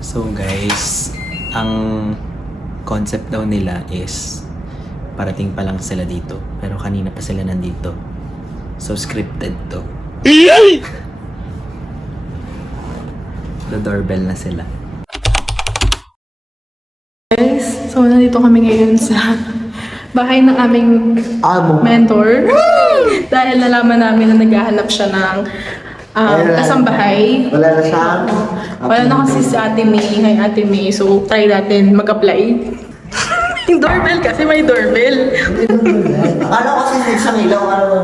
So guys, ang concept daw nila is parating pa lang sila dito. Pero kanina pa sila nandito. So scripted to. The doorbell na sila. Guys, so nandito kami ngayon sa bahay ng aming mentor. Dahil nalaman namin na naghahanap siya ng kasambahay. Wala na siya. Wala na kasi si Ate May. Hi Ate May. So try natin mag-apply. Yung doorbell kasi may doorbell. Ano kasi sa isang ilaw? Ano?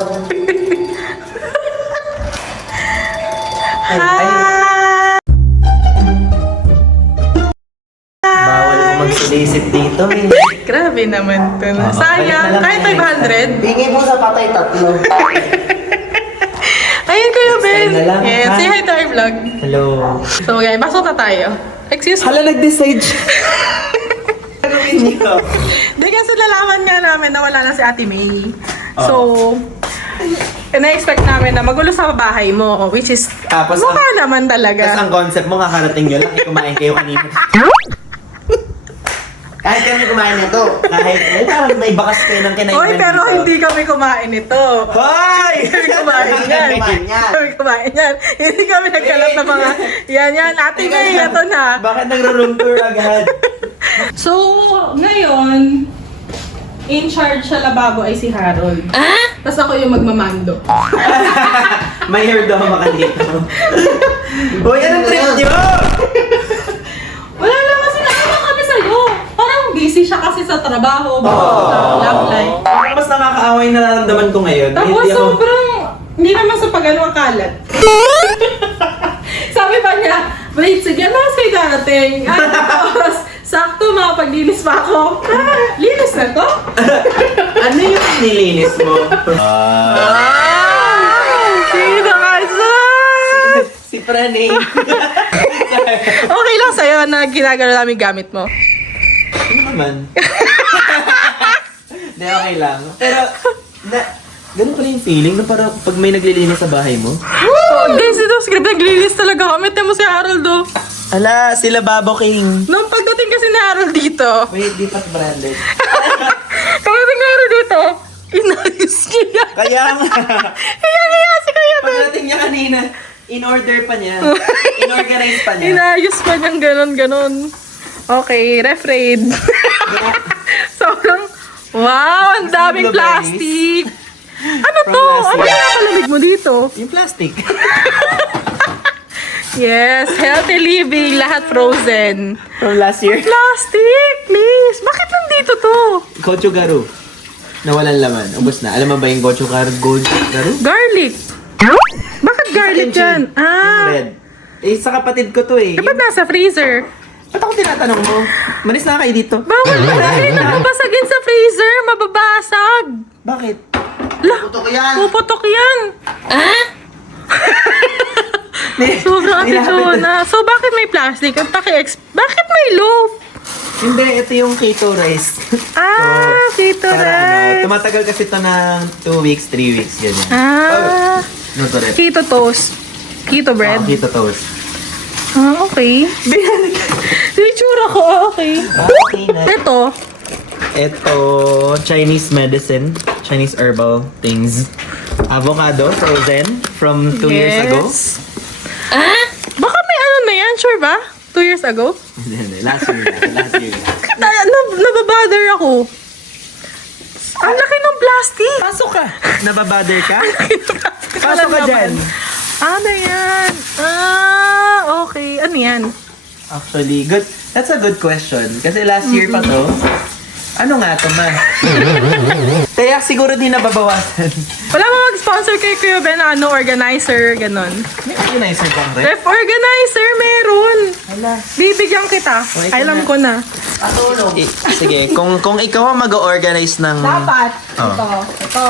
Bawal mo mag-solicit dito eh. Grabe naman to na. Oo, Sayang. balik na lang Kahit yan. 500. Bingin mo sa patay tatlo. Ayun Kuya Ben. na lang, Yes, ha? say hi to our vlog. Hello. So guys, pasok na tayo. Excuse me. Hala, nag-decide siya. Di kasi nalaman nga namin na wala na si Ate May. So, na-expect namin na magulo sa bahay mo, which is Tapos mukha ang- naman talaga. Tapos ang concept mo, kakarating nyo lang, kumain kayo kanina. Kahit kami kumain nito, kahit parang may bakas kayo ng kinain. Oy, pero hindi kami kumain ito. Hoy! Kami kumain yan. Kumain yan. Kami kumain yan. Hindi kami nagkalat ng mga, yan, Ate May, ito na. Bakit nagro-room tour agad? So, ngayon, in charge sa lababo ay si Harold. Tapos ako yung magmamando. Mayor daw makalito. Hoy, anong trip nyo? Wala naman sinabi kami sa'yo. Parang busy siya kasi sa trabaho, sa love life. Parang mas nakakaaway na nararamdaman ko ngayon. Tapos Hindi ako... sobrang, hindi naman sa pag-ano kalat. Sabi pa niya, wait, sige na, say darating. Tapos, sakto makapaglinis pa ako. Linis na to? Ano yung nilinis mo? Sino kasi? Si Prane. Okay lang sa'yo na ginagano namin gamit mo. Ano naman? Hindi, okay lang. Pero, ganun pala yung feeling na parang pag may naglilinis sa bahay mo. Guys, ito script, naglinis talaga kami. Temo si Harold do. Ala, sila Babo King. Nung pagdating kasi ni Harold dito, Wait, di pa branded. pagdating ni Harold dito, inayos niya. Kaya nga. Kaya si Kuya Ben. Pagdating niya kanina, in-order pa niya. In-organize pa niya. Inayos pa niyang ganon. Okay, refrain. Sobrang, wow, ang daming blueberries. plastic. Ano From to? last Ano year. yung nakalamig mo dito? Yung plastic. Yes, healthy living, lahat frozen. From last year. Plastic, please. Bakit nandito to? Gochugaru. Na walang laman. Ubus na. Alam mo ba yung Gochugaru? Garlic. Bakit garlic Kimchi. yan? Yung red. Eh, sa kapatid ko to eh. Ba't nasa freezer? Ba't ako tinatanong mo? Manis na kayo dito. Bawal pala. Nababasagin sa freezer. Mababasag. Bakit? Lah, Puto ko yan. puputok yan. Sobrang atensyon na. So, bakit may plastic? Ang bakit may loaf? Hindi, ito yung keto rice. Keto Para rice. tumatagal kasi ito ng 2 weeks, 3 weeks, ganyan. No, correct. Keto toast. Keto bread. Keto toast. Okay. Yung itsura ko, okay. Okay na. Ito. Ito, Chinese medicine. Chinese herbal things. Avocado, frozen from 2 years ago. Baka may ano na yan, sure ba? 2 years ago? Hindi, last year na. Last year na. Nababother ako. Ang laki ng plastic. Pasok ka! Nababother ka? Pasok Pasok ka dyan. Ano yan? Okay. Ano yan? Actually, good. That's a good question. Kasi last year pa to. Ano nga to, man? Kaya siguro di nababawasan. Wala mo mag-sponsor kay Kuya Ben na organizer, ganon. May organizer bang rin? Ref organizer, meron. Hala. Bibigyan kita. Okay, Alam ko na. Sige, kung ikaw ang mag-organize ng... Dapat. Oh. Ito.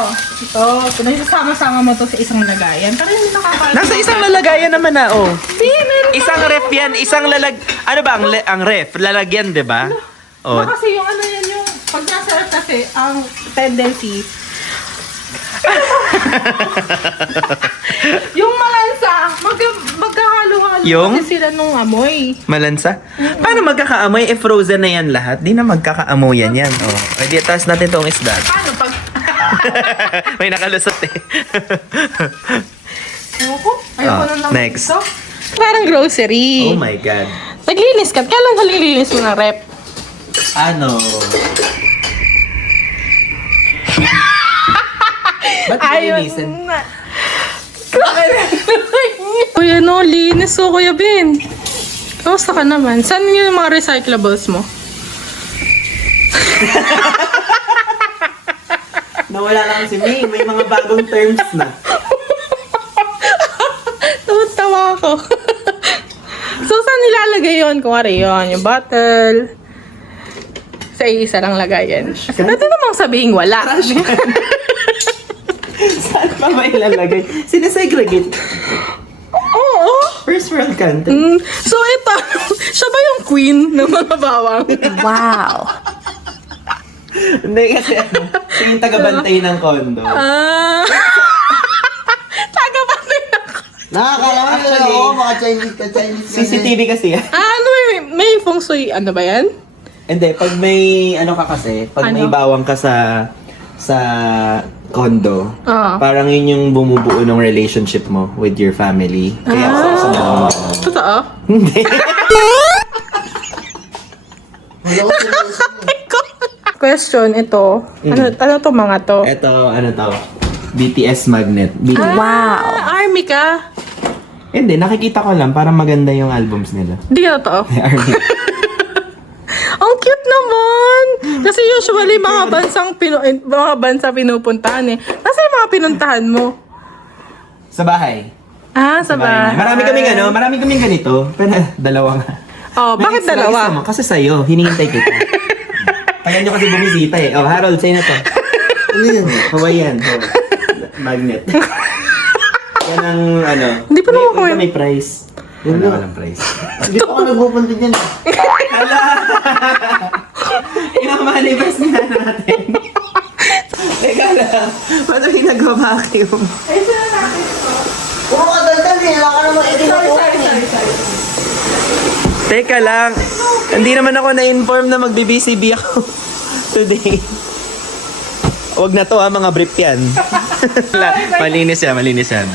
Pinasasama-sama mo to sa isang lagayan. Pero hindi nakakalit. Nasa isang lalagayan naman na, oh. Hindi, meron pa. Isang ref yan, isang Ano ba ang ref? Lalagyan, di ba? Oh. Kasi yung ano yan yung pag nasa ref kasi ang tendency yung malansa Magkahalo-halo Yung? kasi sila nung amoy. Malansa? Paano magkakaamoy? Eh, frozen na yan lahat. Di na magkakaamoyan yan. Oh. Ay, di, taas natin tong isda. Paano pag... May nakalusot eh. Ayoko. Ayoko Oh, na lang. next. Ito. Parang grocery. Oh my God. Naglinis ka. Kailan huling linis mo ng rep? Ano? Ba't nilinisan? Kuya, no, linis ko, Kuya Ben. Kamusta ka naman? Saan yung mga recyclables mo? Nawala lang si May. May mga bagong terms na. Tawa ako. So, saan nilalagay yun? Kung ano yun, yung bottle. Sa isa lang lagayan. Pwede namang sabihin wala. Saan pa may ilalagay? Sinesegregate. Oo. First world country. So, ito. Siya ba yung queen ng mga bawang? Wow. Hindi kasi ano, siya yung tagabantay ng kondo. Tagapatay ako. Nakakalaman nila Actually, ako, mga Chinese. CCTV kasi yan. Ano, may feng shui, ano ba yan? Hindi, pag may ano ka kasi, pag may Ano? bawang ka sa kondo, Oo. parang yun yung bumubuo ng relationship mo with your family. Kaya sa mga Totoo? Hindi. Wala ko sinusun. Question, ito. Ano to mga to? Ito, ano to? BTS magnet. Army ka? Hindi, nakikita ko lang. Parang maganda yung albums nila. Hindi ka totoo. Army. Ang cute naman! Kasi usually mga bansa pinupuntahan eh. Nasa yung mga pinuntahan mo? Sa bahay. Sa bahay. Marami kaming ganito. Pero dalawa nga. Oh, bakit Nag-extra dalawa? isa mo. Kasi sa'yo, hinihintay kita. Tagal nyo kasi bumisita eh. Oh, Harold, sa'yo na to. Ano yun? Hawaiian. Magnet. Yan ang ano. Hindi pa naman ko may price. Wala walang price. Hindi pa ako nagpupunta dyan. Hala! Ina-manifest nga natin. Teka lang. Ba't may nag-vacuum? Puro ka daldal eh. Wala ka naman itinutulong eh. Teka lang. Hindi naman ako na-inform na mag-BBCB ako today. Huwag na to mga brief yan. Malinis yan, malinis yan.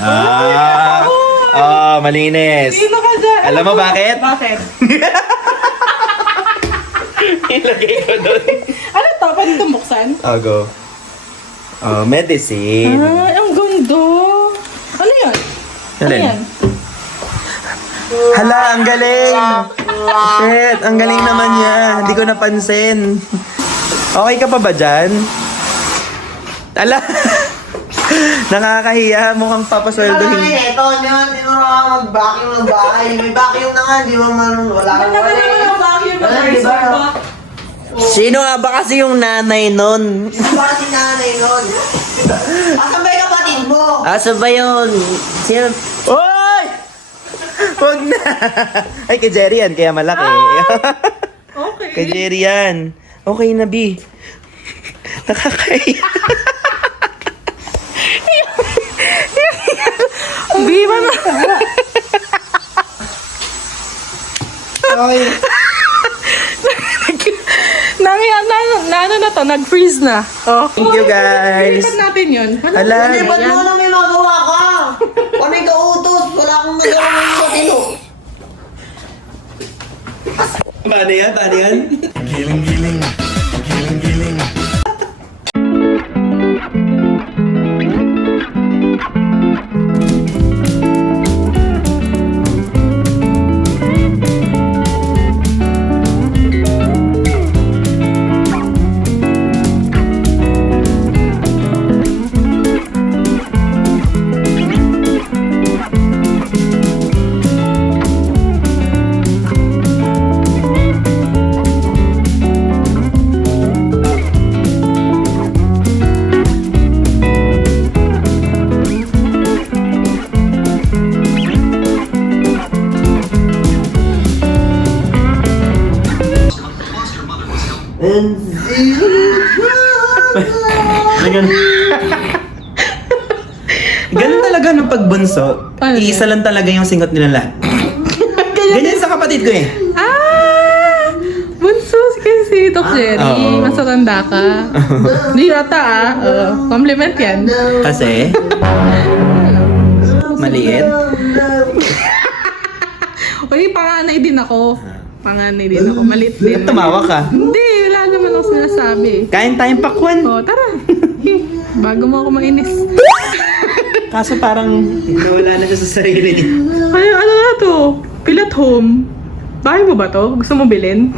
Malinis. Sino ka dyan? Alam mo bakit? Bakit? Ilagay ko doon. Ano to? Pwede itong buksan? Go. Medicine. Ang gundo. Ano yan? Ano Alin? yan? Hala, ang galing! Shit, ang galing naman niya. Hindi ko napansin. Okay ka pa ba dyan? Ala! Nakakahiya. Mukhang Ano papasweldohin. eh, ito naman, di mo na mag-vacuum ng bahay. May vacuum na nga, di mo man, wala kang wala eh. Wala, di ba? Sino nga ba kasi yung nanay nun? Ano ba si nanay nun? Asan ba yung kapatid mo? Asa ba yun? Sino? Oy! Huwag na! Ay, kay Jerry yan, kaya malaki. Okay. Kay Jerry yan. Okay na, B. Nakakahiya. Viva na. Okay. Ano na to? Nag-freeze na. Oh. Thank you, guys. Ilipat natin yun. Hala. Hindi, ba't mo na may magawa ka? Kung may kautos, wala akong magawa ng matino. Paano yan? Paano yan? And Ganun talaga talaga ng pagbunso, Ano iisa lang talaga yung singot nila lahat. Ganyan sa kapatid ko eh. Ah! Bunso si Doc Jerry. oo. Mas matanda ka. Hindi yata compliment yan. Kasi, maliit. Uy, panganay din ako. Panganay din ako. Malit din. Tumawa ka. Hindi, wala naman ako sinasabi. Kain tayong pakwan. O, tara. Bago mo ako mainis. Kaso parang wala na siya sa sarili niya. Ay, ano na to? Pilat home. Bahay mo ba to? Gusto mo bilhin?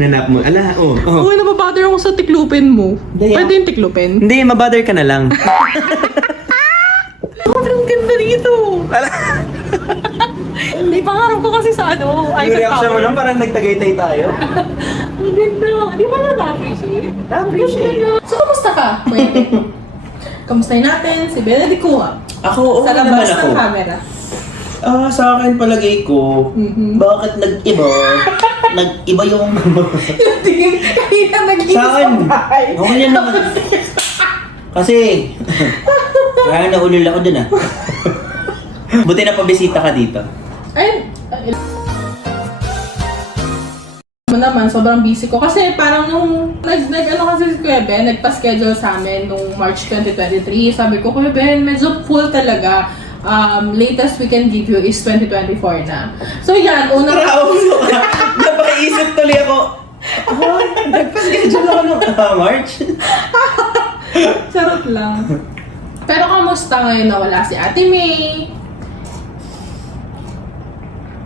Nanap mo. Ala, oh. Uy, nababother ako sa tiklupin mo. Hindi, Pwede yung tiklupin? Hindi, mabother ka na lang. Sobrang ganda dito. Hindi, pangarap ko kasi sa ano, Eiffel Tower. lang parang nagtagaytay tayo. Ang ganda. Di ba na-appreciate? Appreciate. So, kamusta ka? Kamustahin natin si Benedict Kua. Ako, Sa labas ng camera. Sa akin palagay ko, bakit nag-iba? Nag-iba yung... Yung tingin, kanina nag-iis Sa akin, okay yan naman. Kasi, kaya naulil ako dun Buti na pabisita ka dito. Ay, naman, sobrang busy ko. Kasi parang nung ano kasi si Kuya Ben, nagpa-schedule sa amin nung March 2023. Sabi ko, Kuya Ben, medyo full talaga. Latest we can give you is 2024 na. So yan, unang... Napaisip tuloy ako. Nagpa-schedule ako nung March. Charot lang. Pero kamusta ngayon na wala si Ate May?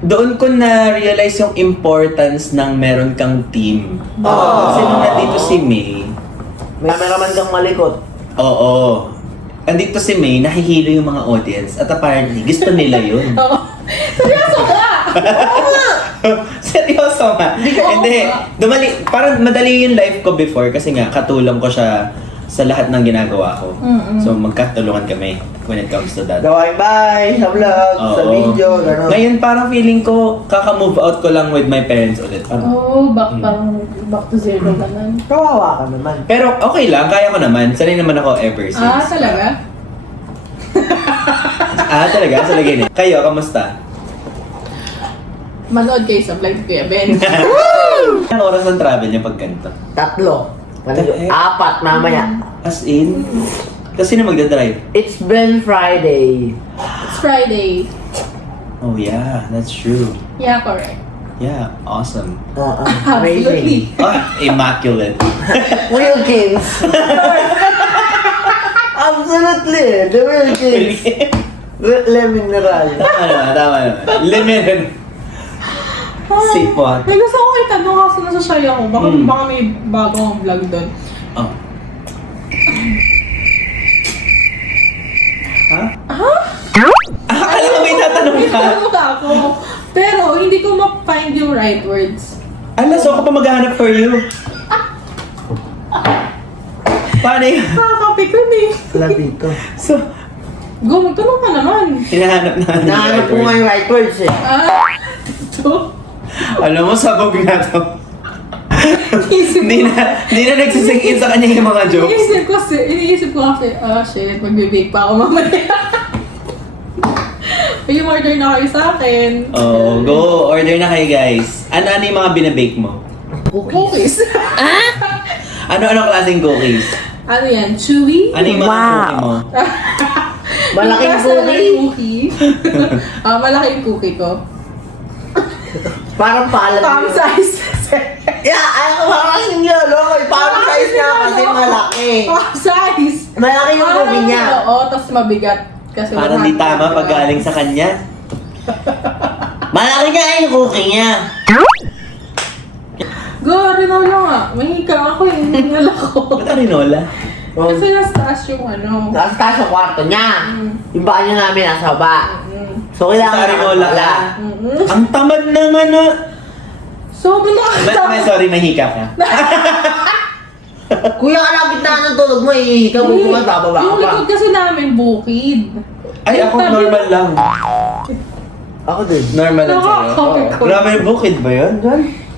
Doon ko na-realize yung importance ng meron kang team. Kasi nung nandito si May, May kameraman kang malikot. oo. Andito si May, nahihilo yung mga audience. At apparently, gusto nila yun. Oo. Seryoso ka! Seryoso nga. Hindi. Parang madali yung life ko before kasi nga, katulong ko siya sa lahat ng ginagawa ko. So, magkatulungan kami when it comes to that. Gawain bye, sa vlog, sa Oo. video, gano'n. Ngayon, parang feeling ko, kaka-move out ko lang with my parents ulit. Parang, Oo, back to zero ka na. Kawawa ka naman. pero okay lang, kaya ko naman. Sanay naman ako ever since. Ah, talaga? Talaga? Sa lagay niya. Kayo, kamusta? Manood kayo sa vlog ni Kuya Ben. Anong oras ng travel niya pag ganito? 3. Eh. 4 mamaya. As in? Kasi na magdadrive? It's been Friday. It's Friday. Oh yeah, that's true. Yeah, correct. Yeah, awesome. Absolutely. Immaculate. Wilkins. Absolutely. The Wilkins. Le Mineral. Tama naman. Limited. Sipot. May gusto ko itanong kasi nasa shy ako. Baka may bagong vlog doon. Oh. Ha? Akala ko may tatanong May ka. tanong ka ako. Pero hindi ko ma-find yung right words. So ako pa maghahanap for you. Paano yun? Nakakapik ko eh. Wala dito. So, Go, magtanong ka naman. hinahanap na. Nahanap ko nga yung right words eh. Ito. Alam mo, sabog na to. Hindi na nagsisink in sa kanya yung mga jokes. Iniisip ko kasi, shit, magbe-bake pa ako mamaya. May order na kayo sa akin. Oh, go. Order na kayo, guys. Ano yung mga binabake mo? Cookies. Ano klaseng cookies? Ano yan? Chewy? Ano yung mga cookie mo? Malaking cookie. Malaking cookie ko. Parang pala. Palm size. Ako parang singyalo. Parang size niya kasi malaki. Palm size. Malaki yung cookie niya. Oo, tapos mabigat. Kasi Parang di tama pag galing sa kanya. Malaki nga yung cookie niya. Go, Rinola nga. Mahika ako eh. Hinala ko. Ba't arinola? Kasi nasa taas yung ano. Taas sa kwarto niya. Yung banyo namin nasa baba. So Sa kailangan arinola ka. Mm-mm. Ang tamad naman na. Sobrang nakakatawa. Sorry, mahika ka. Kuya, kalapit na ng tulog mo, ikaw mo bababa Yung ka pa. likod kasi namin bukid. Ay, ako normal lang. Ako din. Normal lang sa'yo. Nakakapit ko. Grabe, bukid ba yun?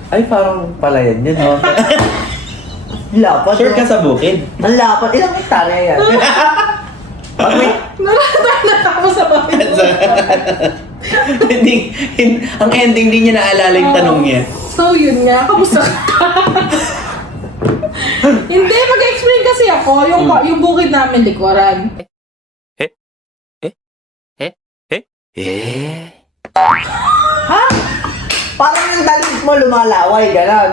Ay, parang palayan yun. Lapad. Sure ka sa bukid? Ang lapad. Ilang hektare yan? Natapos sa bahay. Ang ending din niya naalala yung tanong niya. So yun nga, kamusta ka? Hindi, mag-explain kasi ako. Yung bukid namin likuran. Parang yung dalit mo lumalaway, gano'n.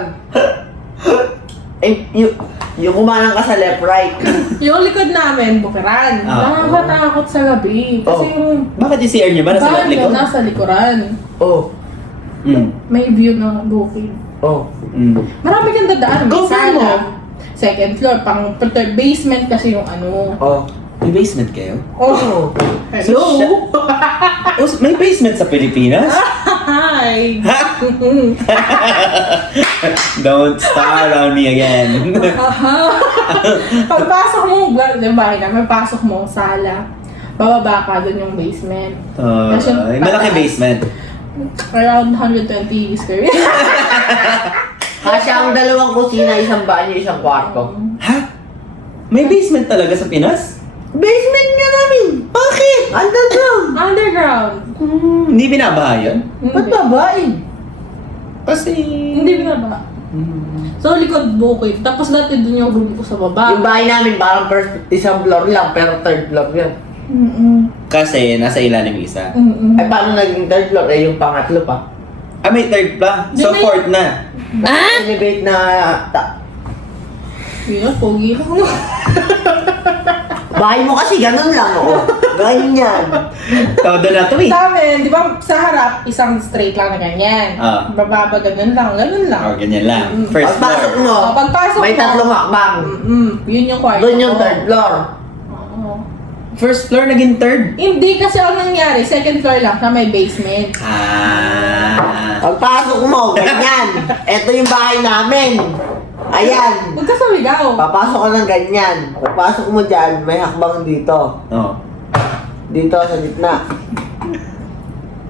Yung kumanang ka sa left, right. Yung likod namin, bukiran. Nakakatakot sa gabi. Kasi yung Bakit yung CR niya ba nasa bahay likod? nasa likuran. Oh. May view ng bukid. Oh. Marami kang dadaan. May Go sala. mo. Second floor, pang basement kasi yung ano. Oh. May basement kayo? Oh. Hello? Oh, may basement sa Pilipinas? Hi! Don't start on me again. Pagpasok mo, yung bahay namin, pasok mo, sala. Bababa ka, dun yung basement. Kasi yung Malaki basement. Around 120 square meter. Kasi ang dalawang kusina, isang banyo, isang kwarto. Ha? May basement talaga sa Pinas? Basement nga namin! Bakit? Underground! Underground. Hindi binabaha yun? Ba't babae? Kasi... Hindi binaba. So, likod bukid. Tapos dati dun yung room ko sa baba. Yung bahay namin parang first, isang floor lang, pero third floor yan. Kasi nasa ilalim yung isa. Ay, paano naging third floor? Eh, yung pangatlo pa. Ah, may third pa. So, Di ba- fourth na. Na-elevate na... Yun, pogi lang. Bahay mo kasi ganun lang, oo. Ganyan. Todo na to eh. Sa amin, di ba, sa harap, isang straight lang na ganyan. Bababa, ganun lang, ganun lang. Oh, ganyan lang. First Pagpasok floor. mo, Pagpasok may mo, tatlong hakbang. Yun yung kwarto. Doon yung third floor. Oo. First floor naging third. Hindi kasi ang nangyari, second floor lang na may basement. Pagpasok mo, ganyan. Ito yung bahay namin. Ayan. Huwag ka sumigaw. Papasok ka ng ganyan. Pagpasok mo dyan, may hakbang dito. Oh. Dito sa gitna.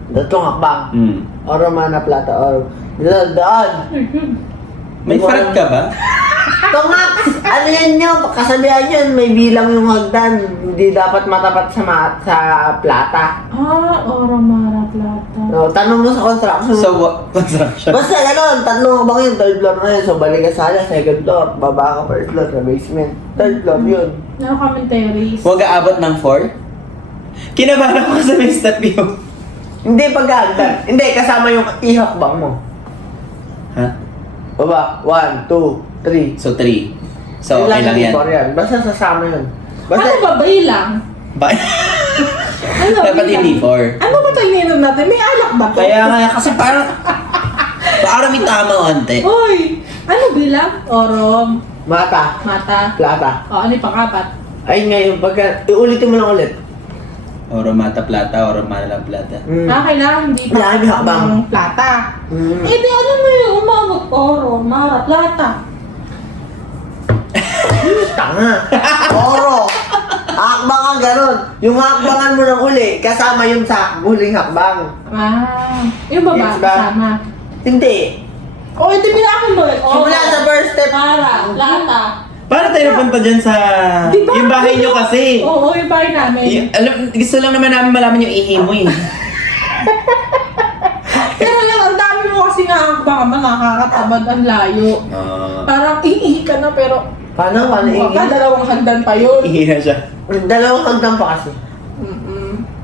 Tatlong hakbang. Oro mana plata or dito doon. May farat ka ba? Tungax! Ano yan nyo? Kasabihan yun, may bilang yung hagdan. Hindi dapat matapat sa plata. Oro mara plata. No, tanong mo sa construction. So, what? Construction. Basta gano'n, tatlong hakbang yun, third floor na yun. So balik ka sala, second floor, baba ka first floor sa basement. Third floor yun. Meron kami terrace. Huwag aabot ng 4? Kinabahan ko sa may step yun. Hindi pag-hagdan. Hindi, kasama yung ihakbang mo. Ha? Baba, 1, 2, 3. So, 3. So, okay lang yan. yan. Basta sasama yun. Ano ba bilang? Ba? Ano Dapat bilang? hindi 4. Ano ba tayo ininom natin? May alak ba to? Kaya nga, kasi parang may tama onte. Hoy! Ano bilang? Orong. Mata, Mata. plata. Ano yung pang-apat? Ay ngayon, pagka, iulitin mo lang ulit. Oro mata plata, oro mala plata. Kailangan hindi pa Marami hakbang. ng plata. Eh di ano mo yung umabot? Oro, mara, plata. Tanga. Oro. Hakbang ang ganun. Yung hakbangan mo ng uli, kasama yung sa huling hakbang. Yung baba, Yes ba? kasama. Hindi. Hindi pinakin mo eh. Oro, Simula sa first step. mara, plata. Paano tayo napunta dyan sa... Di ba? Yung bahay nyo kasi. Oo, yung bahay namin. Gusto lang naman namin malaman yung ihi mo eh. Pero lang, ang dami mo kasi nga baka nakakatabad ang layo. Parang iihi ka na pero Paano ka, ingin? dalawang hagdan pa yun. Ihi na siya. Dalawang hagdan pa kasi.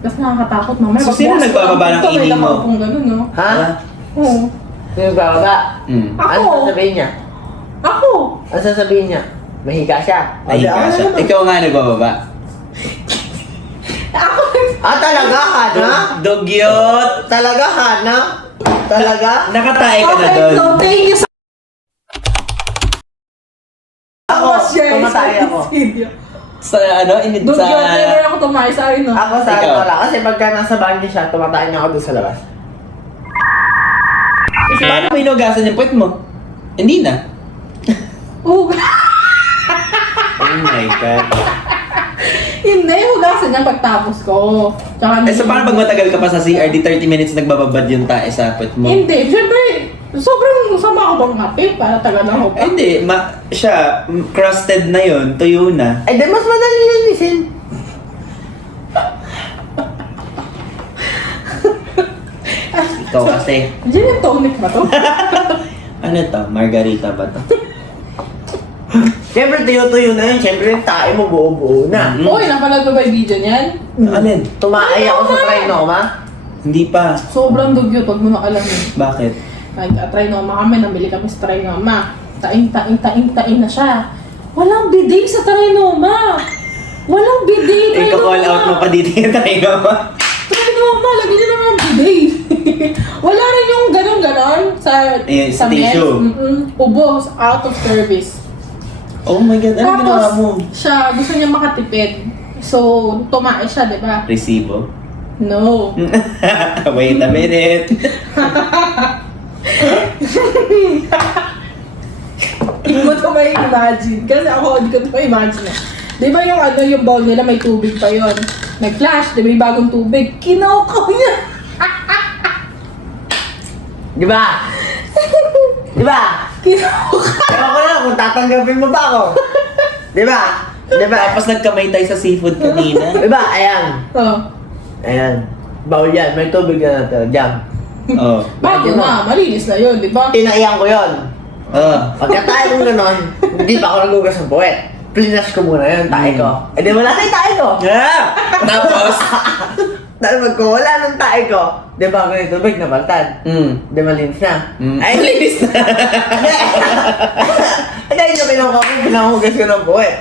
Tapos nakakatakot mamaya. So, sino nagbababa ng ihi mo? Kung gano'n, no? Ha? Oo. Sino bababa? Ano Ako. sasabihin niya? Ako. Ano sasabihin niya? Mahiga siya. Ay, siya. Ikaw nga nagbababa. Ako. Talaga, Hana? Dugyot! Talaga, Hana? Talaga? Nakatae ka na Okay, doon. so thank you so Ako, tumatay ako. Sa ano? Doon Sa... yun, never ako tumayo sa akin, no? Ako sa Ikaw. ano lang. Kasi pagka nasa banyo siya, tumatay niya ako doon sa labas. Paano mo inugasan yung puwet mo? Hindi na. Oh, Oh my God. hindi, hugasan niya pagtapos ko. Tsaka So paano pag matagal ka pa sa CR, di 30 minutes nagbababad yung tae sa puwet mo? Hindi, syempre, sobrang sama ko bang ngapi para tagal lang ako pa. Hindi, crusted na yon, tuyo na. Ay, di mas madali linisin. Ikaw kasi. Gin and tonic ba to? Ano to? Margarita ba to? Siyempre, tuyo-tuyo na yun. Siyempre, yung tae mo buo-buo na. Uy, napanood mo ba yung video niyan? Alin? Tumaay ako sa trinoma. Hindi pa. Sobrang dugyot, wag mo na alam yun. Bakit? Nag-trinoma kami, nabili kami sa trinoma. Taing na siya. Walang bidet sa trinoma! Walang bidet! Eh, call out mo pa dito yung tayo ba? Trinoma, lagi niyo naman ang bidet. Wala rin yung ganon-ganon sa Sa mess. tissue. Ubos, out of service. Oh my God, ano ginawa mo? Siya, gusto niya makatipid. So, tumae siya, di ba? Resibo? No. Wait a minute. Hindi mo ito may imagine. Kasi ako, hindi ko ito may imagine. Di ba yung ano, yung bowl nila may tubig pa yon. Nag-flash, di ba yung bagong tubig? Kinaukaw niya. Di ba? Di ba? Kinaukaw. Ewan ko lang kung tatanggapin mo ba ako. Di ba? Di ba? Tapos nagkamay tayo sa seafood kanina. Di ba? Ayan. Oh. Ayan. Bawal yan. May tubig na natin. Diyan. Oh. Bago Imagine mo. na, malinis na yun, di ba? Tinaiyan ko yon. Oh. Pagkatayo kong ganon, hindi pa ako nagugas ng puwet. Plinas ko muna yun, tae ko. Eh di wala na yung tae ko. Ah! Tapos? Dahil kung wala ng tae ko, di ba ako yung tubig na baltan? Di malinis na. Ay, linis na. Ay, yung pinahugas ko ng puwet.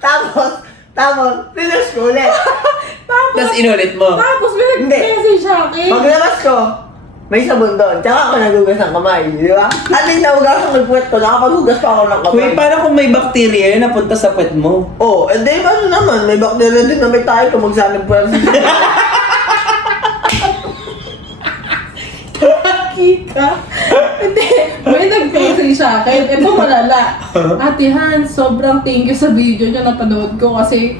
Tapos, plinas ko ulit. Tapos inulit mo. Tapos may Hindi. nag-message sa akin. Paglabas ko, may sabon doon. Tsaka ako nagugas ng kamay, di ba? At least nahugas ng puwet ko, nakapaghugas pa ako ng kamay. Uy, paano kung may bacteria yun napunta sa puwet mo? Oh, eh di ano naman, may bacteria din na may tayo kung magsanib po yan. Kita. Hindi. May nag-message sa akin. Ito malala. Ate Han, sobrang thank you sa video niyo napanood ko kasi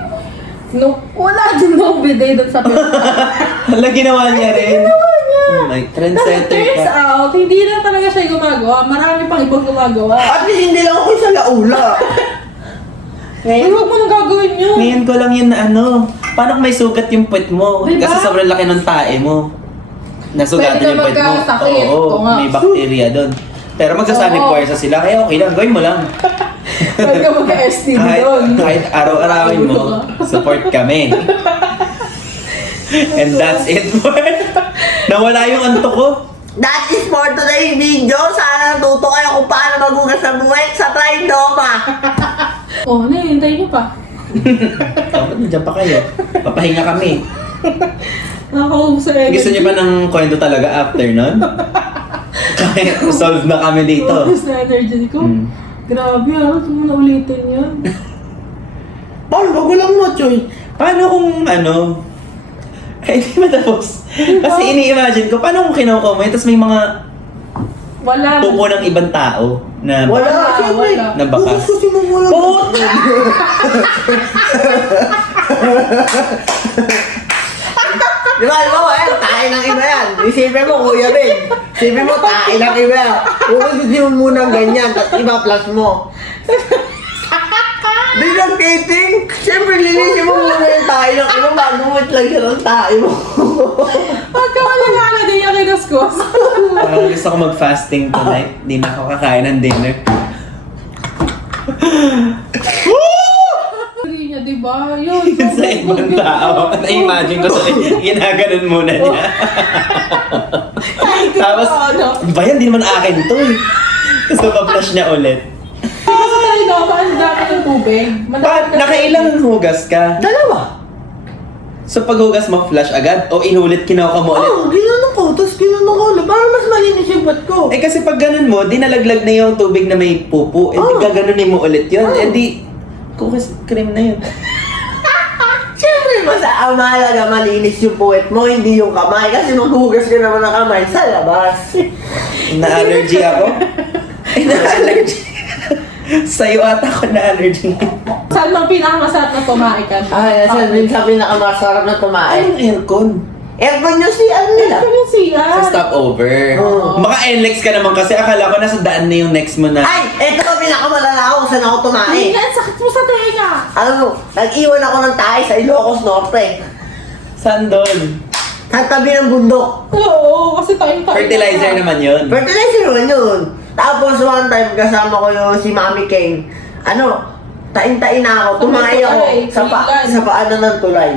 wala din no bidet doon sa pinto. Hala, ginawa niya rin. Oh my, Tapos trendsetter turns ka. out, hindi na talaga siya gumagawa. Marami pang ibang gumagawa. At least hindi lang ako sa laula. Ay, huwag mo nang gagawin yun. Ngayon ko lang yun na ano. Paano kung may sugat yung puwet mo? Diba? Kasi sobrang laki ng tae mo. Nasugatan Pwede ka yung puwet mo. magkasakit. Oo, Oo nga. may bacteria doon. Pero magsasanib Oo. puwersa sila, kaya okay lang, gawin mo lang. Pwede ka magka-STD Kahit, doon. kahit araw-arawin mo, support kami. And that's it for... Nawala yung antok ko. That is for today's video. Sana natuto kayo kung paano magugas ng buwet sa trinoma. Oh, ano yun? Hintayin niyo pa. Dapat nandiyan pa kayo. Papahinga kami. Nakakaubos sa energy. Gusto niyo ba ng kwento talaga after nun? Kahit solve na kami dito. Ubus na energy ko. Grabe, huwag mo na ulitin yun. Paano ba walang mo, Choy? Paano kung ano? Ay, hindi matapos. Kasi ini-imagine ko, paano kung kinuha mo yun, tapos may mga Wala. pupo ng ibang tao na Wala, siyempre. wala. na bakas. Gusto mo wala. Puta! Di ba, alam mo, ayan, tae ng iba yan. Isipin mo, Kuya Ben. Isipin mo, tae ng iba yan. Huwag mo muna ganyan, tapos iba plus mo. Bilang dating, siyempre linisin mo muna yung tae ng iba, magumit lang siya ng tae mo. Pagkawala na din yung kinuskus. Parang gusto ko mag-fasting tonight. Hindi na ako kakain ng dinner. Hindi niya, di ba? Yun. Yun sa ibang tao. Na-imagine ko sa ginaganon muna niya. Tapos, ba yan? Di naman akin to eh. Tapos pa-flash niya ulit. Kasi tayo daw, ang dami ng tubig. Nakailang hugas ka? Dalawa. So paghugas mo, flash agad? O inulit, kinuha ka mo ulit? Oo, ginanong ko, tapos ginanong ko ulit. Para mas malinis yung butt ko. Eh kasi pag ganun mo, di nalaglag na yung tubig na may pupo. Eh di gaganunin mo ulit yun. Eh di, kukas cream na yun. Siyempre, mas mahalaga malinis yung puwet mo, hindi yung kamay. Kasi maghugas ka naman ng kamay sa labas. Na-allergy ako? Ay, na-allergy. Sa'yo ata ako na-allergy. Saan bang pinakamasarap na tumae ka? Ay, nasa din sa pinakamasarap na tumae. Anong aircon? Aircon yung si ano nila. Ito yung siya. Sa stopover. Oo. Maka-NLEX ka naman kasi akala ko nasa daan na yung next mo na. Ay, eto pa pinakamalala ako kung saan ako tumae. Hindi nga, sakit mo sa tenga. Alam mo, nag-iwan ako ng tae sa Ilocos Norte. Saan doon? Sa tabi ng bundok. Oo, kasi tayo Fertilizer naman yun. Fertilizer naman yun. Tapos one time, kasama ko yung si Mami King. Ano, tain-tain na ako. Tumayo ako sa paano ng tulay.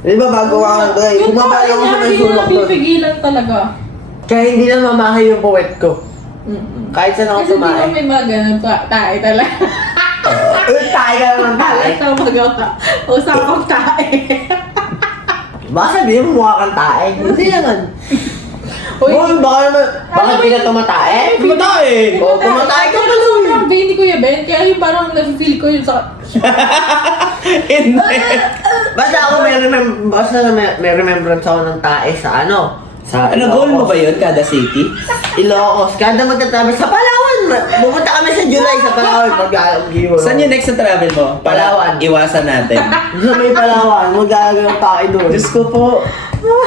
Di ba bago ako ng tulay? Bumaba lang ako sa may sulok doon. Pipigilan talaga. Kaya hindi na mamahay yung puwet ko. Kahit saan ako Kasi di ba tumahay. may mga ganun tayo talaga. Tayo ka naman tayo. Ito magawa. Usapang tayo. Baka sabihin mo mukha kang tae. Hindi naman. Uy, Baka naman, bakit di ka tumatae? Tumatae! Oo, tumatae ka na sobrang vain ni Kuya Ben, kaya yung parang nafe-feel ko yun sa... Hindi. Basta ako may remembrance ako ng tae sa ano? Sa Ano, goal mo ba yun kada city? Ilocos. Kada magtatravel sa Palawan. Pupunta kami sa July sa Palawan. Mag-aagiwan. Saan yung next na travel mo? Palawan. Iwasan natin. Sa may Palawan. Mag-aagaw tayo doon. Diyos ko po.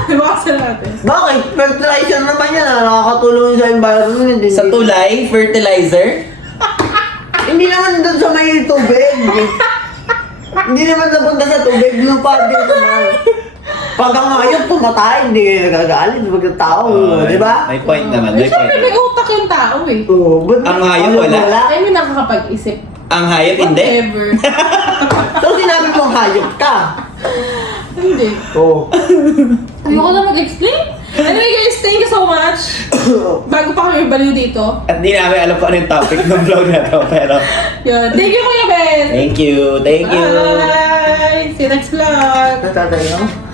Iwasan natin. Bakit? Fertilizer naman yan. Nakakatulong sa environment. Hindi. Sa tulay, fertilizer. Hindi naman doon sa may tubig. Hindi naman napunta sa tubig. Lupa din naman. Pag ang ngayon tumatay, hindi kayo nagagalit. Pag ang tao, di ba? May point naman, may point Siyempre, may naman. utak yung tao eh. Oo. Ba't Ang hayop wala. I mean, nakakapag-isip. Ang hayop, hindi. Whatever. So sinabi mong hayop ka. Hindi. Oo. Ayoko na mag-explain. Anyway guys, thank you so much. Bago pa kami baliw dito. At di namin alam kung ano yung topic ng vlog na to, pero Yun. Thank you, Kuya Ben. thank you. Bye. See you next vlog. Natatay ako.